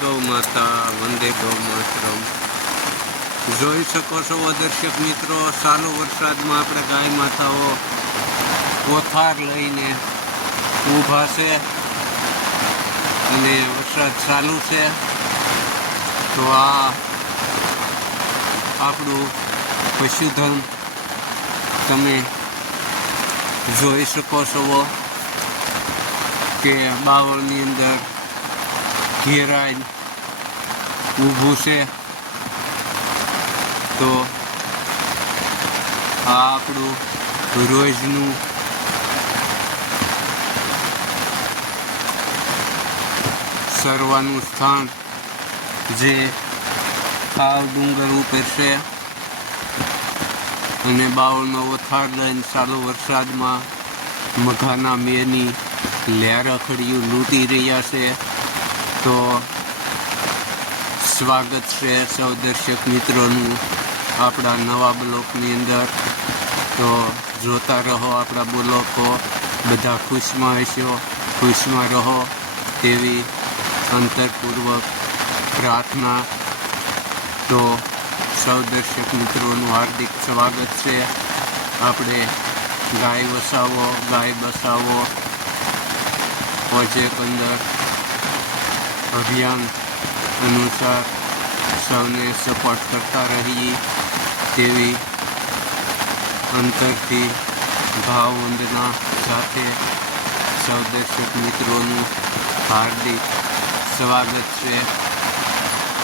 ગૌ માતા, વંદે ગૌ માતરમ. જોઈ શકો છો દર્શક મિત્રો સારો વરસાદમાં આપણે ગાય માતાઓ કોથાર લઈને ઊભા છે અને વરસાદ ચાલુ છે. તો આ આપણું પશુધન તમે જોઈ શકો છો કે બાવળની અંદર ઘેરાઈ ઊભું છે તો આ આપણું રોજનું સરવાનું સ્થાન જે ખાવ ડુંગર ઉપર છે અને બાવળનો ઓથાર લઈને ચાલુ વરસાદમાં મઘાના મેની લહેરખડીયું લૂંટી રહ્યા છે તો સ્વાગત છે સૌ દર્શક મિત્રોનું આપણા નવા બ્લોકની અંદર. તો જોતા રહો આપણા બ્લોકો, બધા ખુશમાં હશો, ખુશમાં રહો તેવી અંતરપૂર્વક પ્રાર્થના. તો સૌ દર્શક મિત્રોનું હાર્દિક સ્વાગત છે. આપણે ગાય વસાવો, ગાય બસાવો પ્રોજેક્ટ અંદર અભિયાન અનુસાર સૌને સપોર્ટ કરતા રહીએ તેવી અંતરથી ભાવ વંદના સાથે સૌ દર્શક મિત્રોનું હાર્દિક સ્વાગત છે.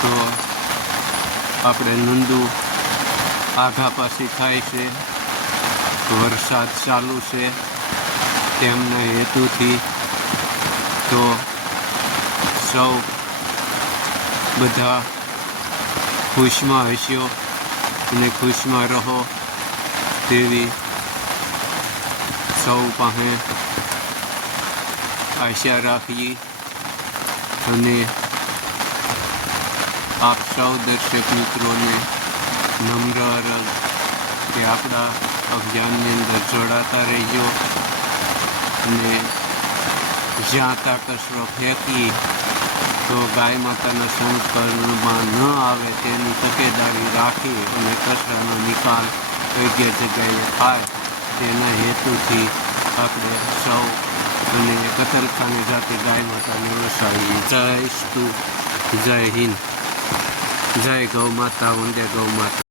તો આપણે નંદુ આઘા પાછી થાય છે. વરસાદ ચાલુ છે. તેમના હેતુથી તો સૌ બધા ખુશમાં હસ્યો અને ખુશમાં રહો તેવી સૌ પાસે આશા રાખીએ અને આપ સૌ દર્શક મિત્રોને નમ્ર અરગ કે આપણા અભિયાનની અંદર જોડાતા રહેજો અને જ્યાં તાકસરો કચરો ફેંકી તો ગાય માતાના સંસ્કરણમાં ન આવે તેની તકેદારી રાખી અને કચરાનો નિકાલ યોગ્ય જગ્યાએ થાય તેના હેતુથી આપણે સૌ અને કતરખાની જાતે ગાય માતાને વસાવીએ. જય સ્તુ જય હિન્દ. જય ગૌ માતા, વંદે ગૌ માતા.